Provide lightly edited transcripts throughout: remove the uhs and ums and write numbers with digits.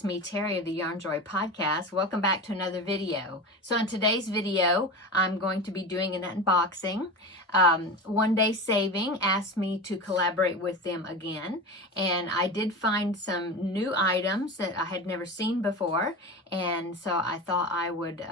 it's me, Terry of the Yarn Joy Podcast. Welcome back to another video. So in today's video, I'm going to be doing an unboxing. One Day Saving asked me to collaborate with them again, and I did find some new items that I had never seen before, and so I thought I would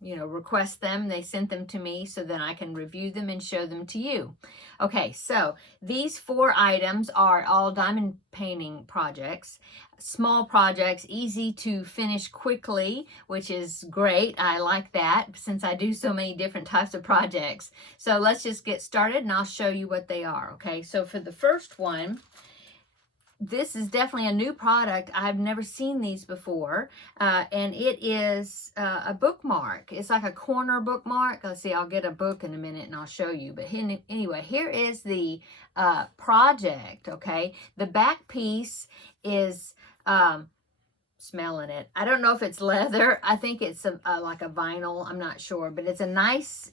request them. They sent them to me so that I can review them and show them to you. Okay, so these 4 items are all diamond painting projects, small projects, easy to finish quickly, which is great. I like that since I do so many different types of projects. So let's just get started and I'll show you what they are. Okay, so for the first one, this is definitely a new product. I've never seen these before, and it is a bookmark. It's like a corner bookmark. Let's see, I'll get a book in a minute and I'll show you. But anyway, here is the project, okay? The back piece is, smelling it. I don't know if it's leather. I think it's like a vinyl. I'm not sure, but it's a nice,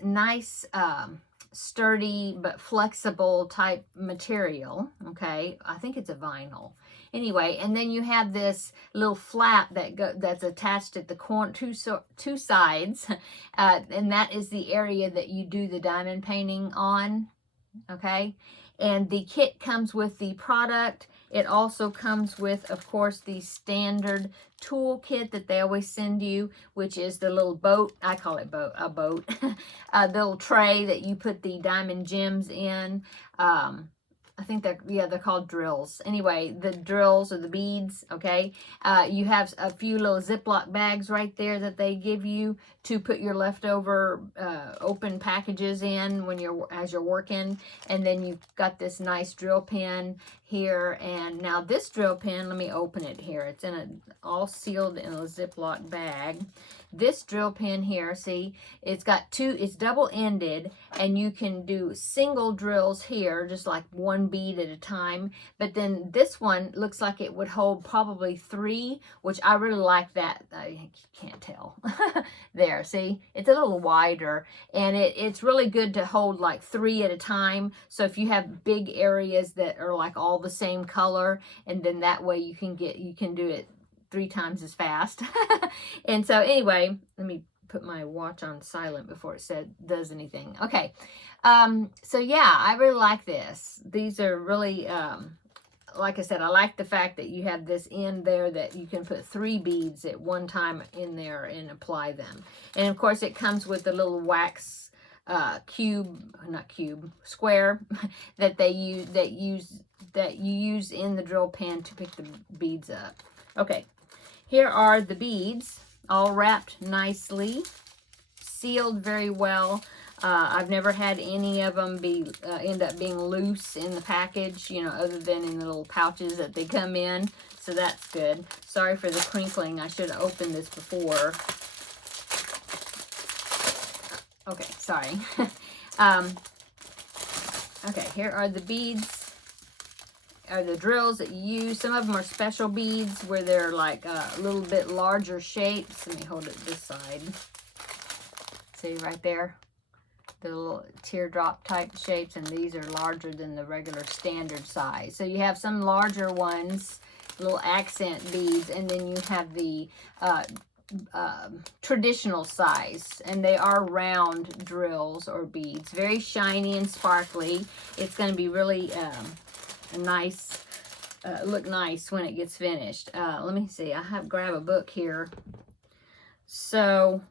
sturdy but flexible type material. Okay, I think it's a vinyl. Anyway, and then you have this little flap that's attached at the corner, two sides, and that is the area that you do the diamond painting on. Okay, and the kit comes with the product. It also comes with, of course, the standard tool kit that they always send you, which is the little boat. I call it a boat. A little tray that you put the diamond gems in. I think they're called drills. Anyway, the drills or the beads, okay? You have a few little Ziploc bags right there that they give you to put your leftover open packages in as you're working. And then you've got this nice drill pen here. And now this drill pen, let me open it here. It's all sealed in a Ziploc bag. This drill pen here, see, it's double-ended, and you can do single drills here, just like one bead at a time. But then this one looks like it would hold probably 3, which I really like that. I can't tell. There, see, it's a little wider, and it's really good to hold like 3 at a time. So if you have big areas that are like all the same color, and then that way you can do it 3 times as fast. And so anyway, let me put my watch on silent before it does anything. Okay, so yeah, I really like this. These are really, like I said, I like the fact that you have this end there that you can put 3 beads at one time in there and apply them. And of course it comes with a little wax square that you use in the drill pen to pick the beads up. Okay, here are the beads, all wrapped nicely, sealed very well. I've never had any of them end up being loose in the package, other than in the little pouches that they come in. So that's good. Sorry for the crinkling. I should have opened this before. Okay, sorry. Okay, here are the beads. Are the drills that you use. Some of them are special beads where they're like a little bit larger shapes. Let me hold it this side. See right there? The little teardrop type shapes, and these are larger than the regular standard size. So you have some larger ones, little accent beads, and then you have the traditional size, and they are round drills or beads. Very shiny and sparkly. It's going to be really nice, look nice when it gets finished. Let me see, grab a book here. So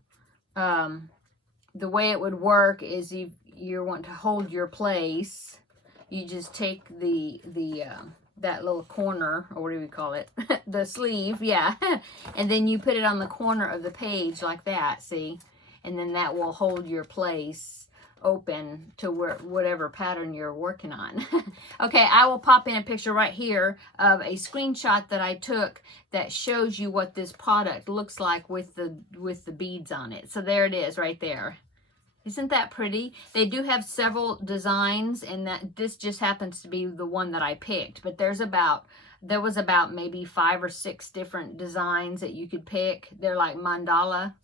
the way it would work is you want to hold your place. You just take that little corner, or what do we call it? The sleeve, yeah. And then you put it on the corner of the page like that, see? And then that will hold your place open to whatever pattern you're working on. Okay, I will pop in a picture right here of a screenshot that I took that shows you what this product looks like with the beads on it. So there it is right there. Isn't that pretty? They do have several designs, and this just happens to be the one that I picked, but there was about maybe 5 or 6 different designs that you could pick. They're like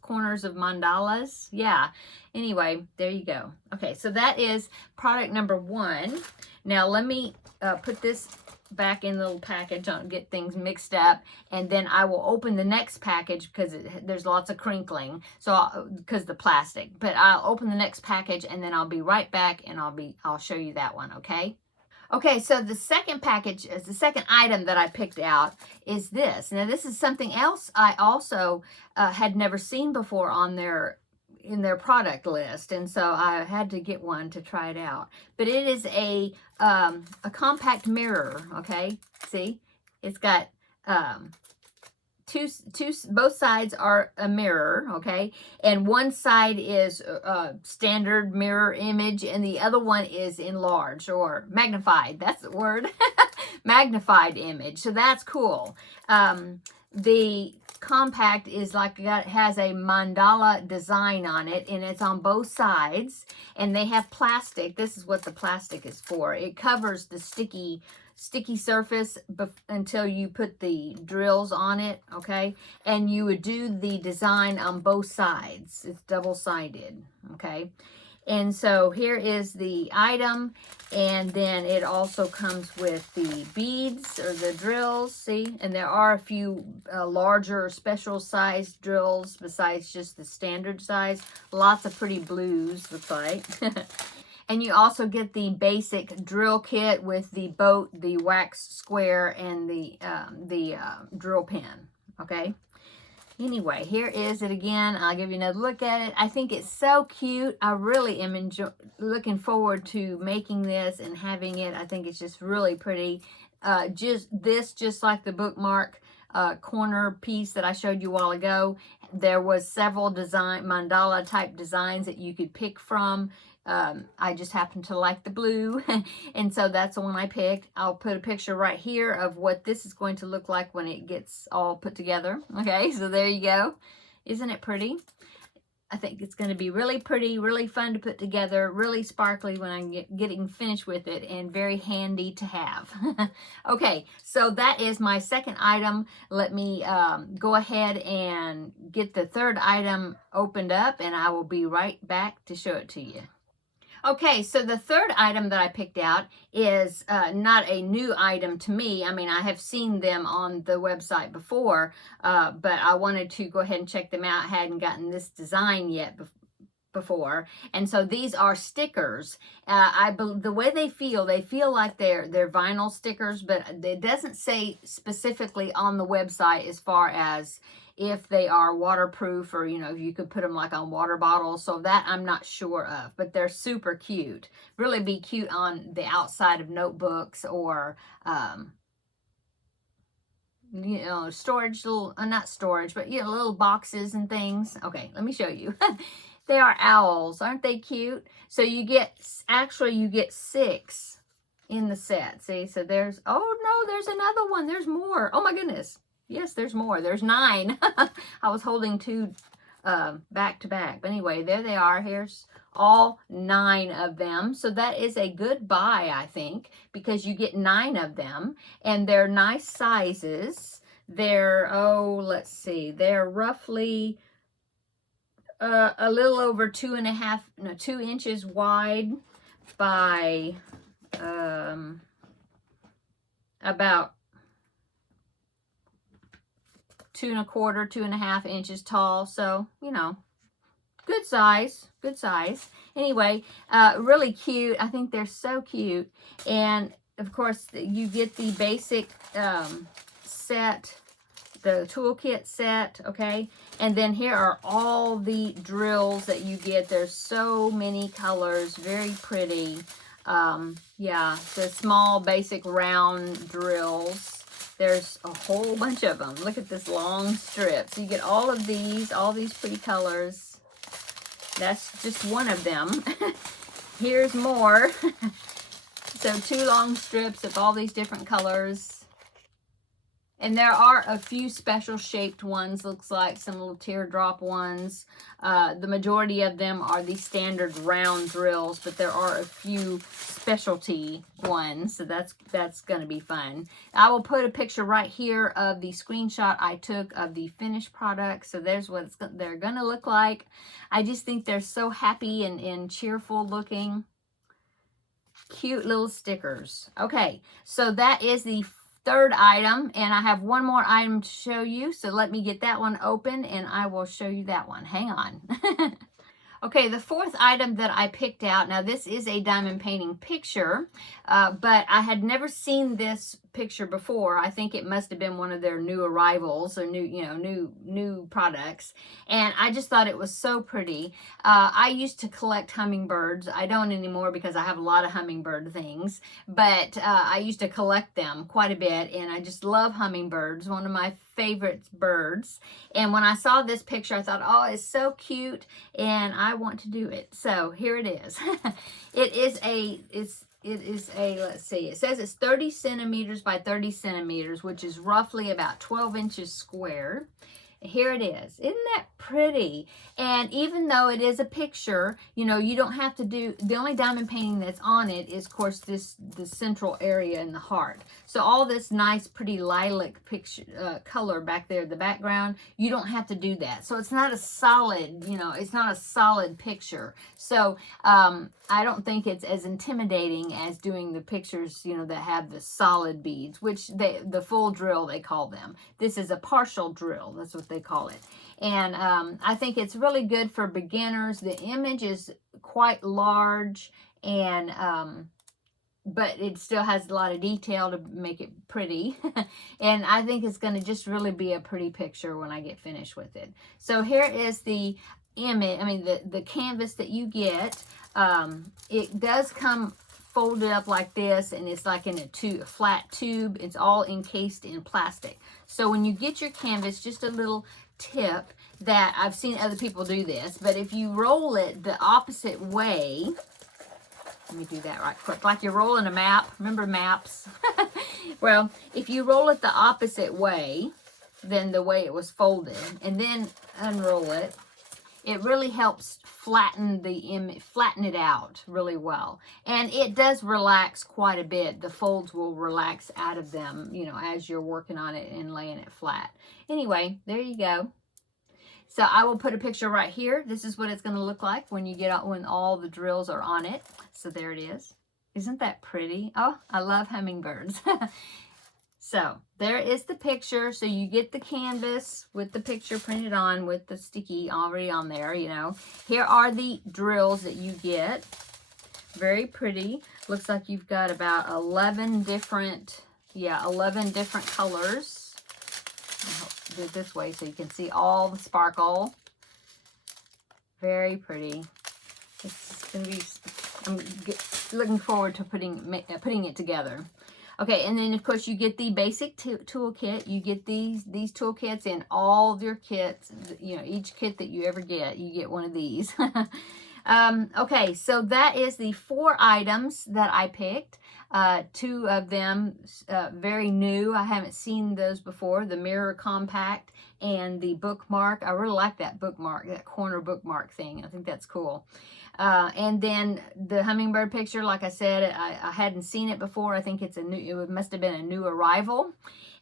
corners of mandalas. Yeah. Anyway, there you go. Okay, so that is product number 1. Now let me put this back in the little package. Don't get things mixed up. And then I will open the next package because there's lots of crinkling. So because the plastic. But I'll open the next package and then I'll be right back and I'll show you that one, okay? Okay, so the second package, the second item that I picked out is this. Now, this is something else I also had never seen before on in their product list, and so I had to get one to try it out. But it is a compact mirror. Okay, see, it's got both sides are a mirror, okay, and one side is standard mirror image and the other one is enlarged or magnified. That's the word. Magnified image. So that's cool. The compact is has a mandala design on it, and it's on both sides, and they have plastic. This is what the plastic is for. It covers the sticky surface until you put the drills on it, okay? And you would do the design on both sides. It's double-sided, okay? And so here is the item, and then it also comes with the beads or the drills, see? And there are a few larger special sized drills besides just the standard size. Lots of pretty blues, looks like. And you also get the basic drill kit with the boat, the wax square, and the drill pen, okay? Anyway, here is it again. I'll give you another look at it. I think it's so cute. I really am looking forward to making this and having it. I think it's just really pretty. Just like the bookmark corner piece that I showed you a while ago, there was several mandala type designs that you could pick from. I just happen to like the blue, and so that's the one I picked. I'll put a picture right here of what this is going to look like when it gets all put together. Okay, so there you go. Isn't it pretty? I think it's going to be really pretty, really fun to put together, really sparkly when I'm getting finished with it, and very handy to have. Okay, so that is my second item. Let me go ahead and get the third item opened up, and I will be right back to show it to you. Okay, so the third item that I picked out is not a new item to me. I mean, I have seen them on the website before, but I wanted to go ahead and check them out. I hadn't gotten this design yet before. And so these are stickers. The way they feel like they're vinyl stickers, but it doesn't say specifically on the website as far as if they are waterproof or, you could put them like on water bottles. So that I'm not sure of, but they're super cute. Really be cute on the outside of notebooks or, storage, not storage, but, little boxes and things. Okay, let me show you. They are owls. Aren't they cute? So you get 6 in the set. See, so there's another one. There's more. Oh my goodness. Yes, there's more. There's 9. I was holding 2 back to back. But anyway, there they are. Here's all 9 of them. So that is a good buy, I think, because you get 9 of them. And they're nice sizes. They're, let's see. They're roughly a little over 2 inches wide by about 2 1/4, 2.5 inches tall. So, good size. Anyway, really cute. I think they're so cute. And of course, you get the basic set, the toolkit set, okay? And then here are all the drills that you get. There's so many colors, very pretty. Yeah, the small basic round drills. There's a whole bunch of them. Look at this long strip. So you get all these pretty colors. That's just one of them. Here's more. So 2 long strips of all these different colors. And there are a few special shaped ones, looks like some little teardrop ones. The majority of them are the standard round drills, but there are a few specialty ones, so that's going to be fun. I will put a picture right here of the screenshot I took of the finished product, so there's what they're going to look like. I just think they're so happy and cheerful looking. cute little stickers. Okay, so that is the third item, and I have one more item to show you, so let me get that one open and I will show you that one. Hang on. Okay, the fourth item that I picked out, now this is a diamond painting picture, but I had never seen this picture before. I think it must have been one of their new arrivals or new products, and I just thought it was so pretty. I used to collect hummingbirds. I don't anymore because I have a lot of hummingbird things, but I used to collect them quite a bit, and I just love hummingbirds, one of my favorite birds. And when I saw this picture, I thought, oh, it's so cute, and I want to do it. So here it is. It is a, let's see, it says it's 30 centimeters by 30 centimeters, which is roughly about 12 inches square. Here it is. Isn't that pretty? And even though it is a picture, you know, you don't have to do, the only diamond painting that's on it is, of course, the central area in the heart. So all this nice, pretty lilac picture color back there in the background, you don't have to do that. So it's not a solid, you know, it's not a solid picture. So I don't think it's as intimidating as doing the pictures, you know, that have the solid beads, which the full drill, they call them. This is a partial drill. That's what they call it. And I think it's really good for beginners. The image is quite large, and but it still has a lot of detail to make it pretty. And I think it's going to just really be a pretty picture when I get finished with it. So here is the image, I mean the canvas that you get. It does come folded up like this, and it's like in a flat tube. It's all encased in plastic. So when you get your canvas, just a little tip that I've seen other people do this, but if you roll it the opposite way, let me do that right quick, like you're rolling a map. Remember maps? Well, if you roll it the opposite way than the way it was folded, and then unroll it, it really helps flatten the image, flatten it out really well. And it does relax quite a bit. The folds will relax out of them, you know, as you're working on it and laying it flat. Anyway, there you go. So I will put a picture right here. This is what it's going to look like when you get out, when all the drills are on it. So there it is. Isn't that pretty? Oh, I love hummingbirds. So there is the picture. So you get the canvas with the picture printed on with the sticky already on there, you know. Here are the drills that you get. Very pretty. Looks like you've got about 11 different, 11 different colors. I'll do it this way so you can see all the sparkle. Very pretty. This is going to be, I'm looking forward to putting it together. Okay, and then of course you get the basic toolkit. You get these toolkits in all of your kits. You know, each kit that you ever get, you get one of these. Okay, so that is the 4 items that I picked. 2 of them very new. I haven't seen those before. The Mirror Compact and the Bookmark. I really like that bookmark, that corner bookmark thing. I think that's cool. And then the hummingbird picture, like I said, I hadn't seen it before. I think it's it must have been a new arrival.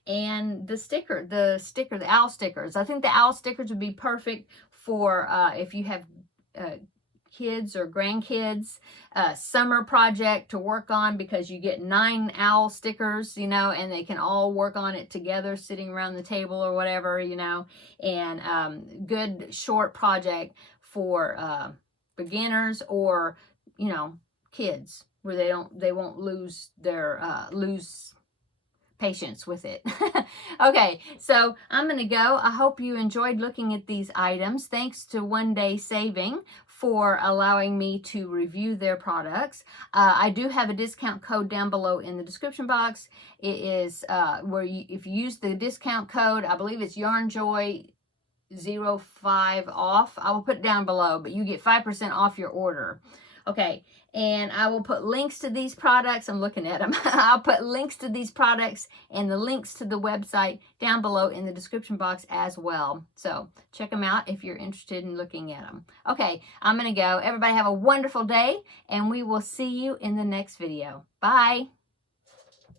And the owl stickers. I think the owl stickers would be perfect for if you have kids or grandkids, summer project to work on, because you get 9 owl stickers, you know, and they can all work on it together sitting around the table or whatever, you know. And good short project for beginners or, you know, kids, where they won't lose their lose patience with it. Okay, so I'm going to go. I hope you enjoyed looking at these items. Thanks to One Day Saving for allowing me to review their products. I do have a discount code down below in the description box. It is where if you use the discount code, I believe it's YarnJoy 05 off. I will put it down below, but you get 5% off your order. Okay, and I will put links to these products. I'm looking at them. I'll put links to these products and the links to the website down below in the description box as well. So check them out if you're interested in looking at them. Okay, I'm going to go. Everybody have a wonderful day, and we will see you in the next video. Bye.